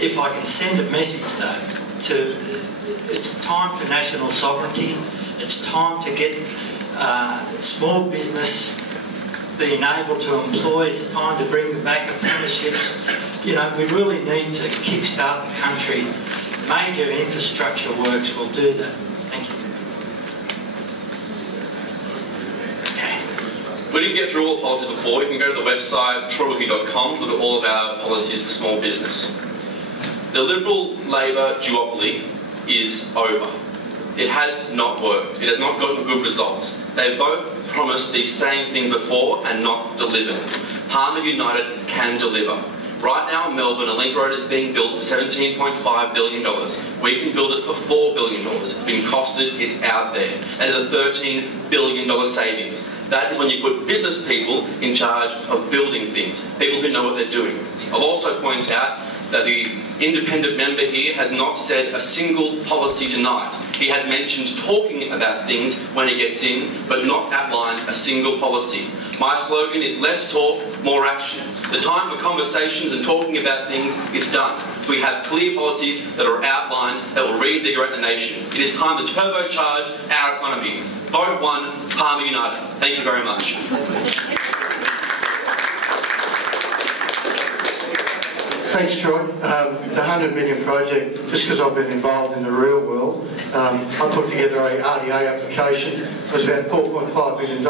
if I can send a message though, it's time for national sovereignty. It's time to get small business being able to employ. It's time to bring back apprenticeships. You know, we really need to kickstart the country. Major infrastructure works will do that. Thank you. We didn't get through all the policy before. You can go to the website trollwiki.com to look at all of our policies for small business. The Liberal-Labor duopoly is over. It has not worked. It has not gotten good results. They've both promised these same things before and not delivered. Palmer United can deliver. Right now in Melbourne, a link road is being built for $17.5 billion. We can build it for $4 billion. It's been costed, it's out there. That is a $13 billion savings. That is when you put business people in charge of building things, people who know what they're doing. I'll also point out that the independent member here has not said a single policy tonight. He has mentioned talking about things when he gets in, but not outlined a single policy. My slogan is less talk, more action. The time for conversations and talking about things is done. We have clear policies that are outlined that will reinvigorate the nation. It is time to turbocharge our economy. Vote 1, Palmer United. Thank you very much. Thanks, Troy. The 100 million project, just because I've been involved in the real world, I put together a RDA application. It was about $4.5 billion,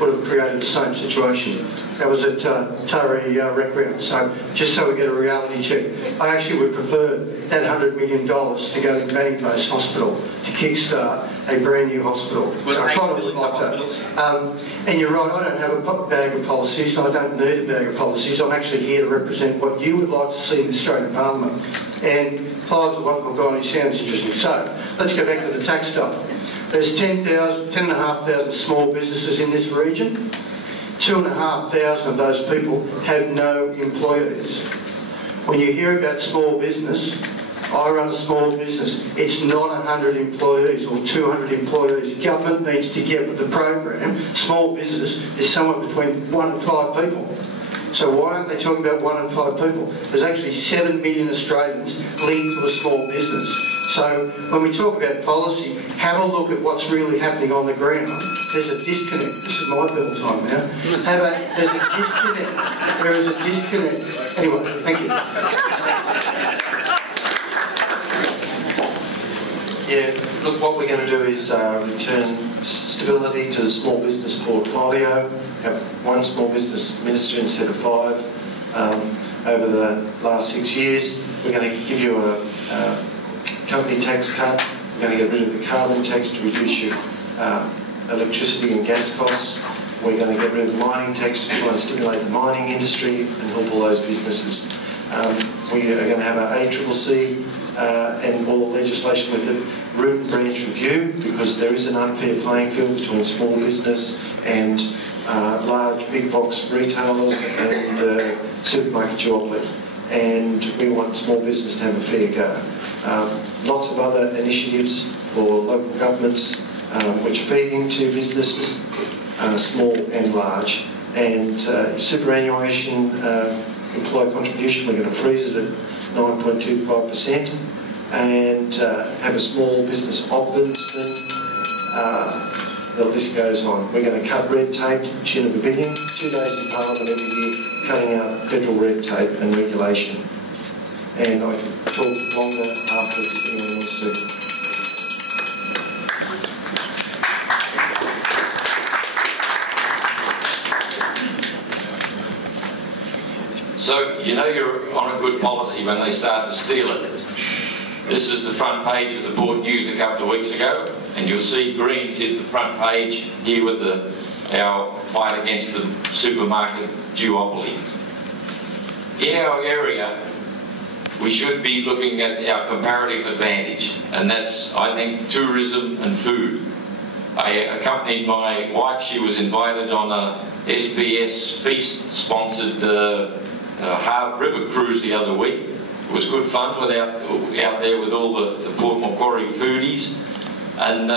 would have created the same situation. That was at Taree Rec Ground. So just so we get a reality check, I actually would prefer that $100 million to go to Manning Post Hospital to kickstart a brand new hospital. So I kind of would like that. And you're right, I don't have a bag of policies, and I don't need a bag of policies. I'm actually here to represent what you would like to see in the Australian Parliament. And Clive's what I've got, it sounds interesting. So let's go back to the tax stuff. There's 10,500 small businesses in this region. 2,500 of those people have no employees. When you hear about small business, I run a small business. It's not 100 employees or 200 employees. Government needs to get with the program. Small business is somewhere between 1 and 5 people. So why aren't they talking about 1 and 5 people? There's actually 7 million Australians linked to a small business. So when we talk about policy, have a look at what's really happening on the ground. There's a disconnect. This is my bill time now. There's a disconnect. There is a disconnect. Anyway, thank you. Yeah, look, what we're going to do is return stability to the small business portfolio, have 1 small business minister instead of 5 over the last 6 years. We're going to give you a company tax cut. We're going to get rid of the carbon tax to reduce your electricity and gas costs. We're going to get rid of the mining tax to try and stimulate the mining industry and help all those businesses. We are going to have our ACCC and all the legislation with the root and branch review, because there is an unfair playing field between small business and large big box retailers and supermarket duopoly. And we want small business to have a fair go. Lots of other initiatives for local governments which feed into businesses, small and large. And superannuation employer contribution, we're going to freeze it at 9.25% and have a small business ombudsman. The list goes on. We're going to cut red tape to the tune of $1 billion, 2 days in Parliament every year, cutting out federal red tape and regulation. And I can talk longer afterwards if anyone wants to. So, you know you're on a good policy when they start to steal it. This is the front page of the Port News a couple of weeks ago, and you'll see Greens hit the front page here with our fight against the supermarket duopoly. In our area, we should be looking at our comparative advantage, and that's, I think, tourism and food. I accompanied my wife. She was invited on a SBS Feast-sponsored river cruise the other week. It was good fun out there with all the Port Macquarie foodies. And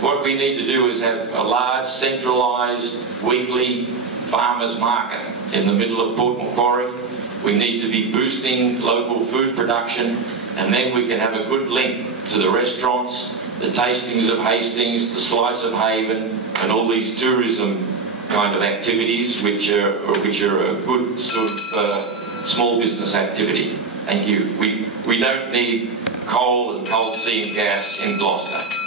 what we need to do is have a large, centralised, weekly farmers market in the middle of Port Macquarie. We need to be boosting local food production, and then we can have a good link to the restaurants, the tastings of Hastings, the slice of Haven, and all these tourism kind of activities, which are a good sort of small business activity. Thank you. We don't need coal and coal seam gas in Gloucester.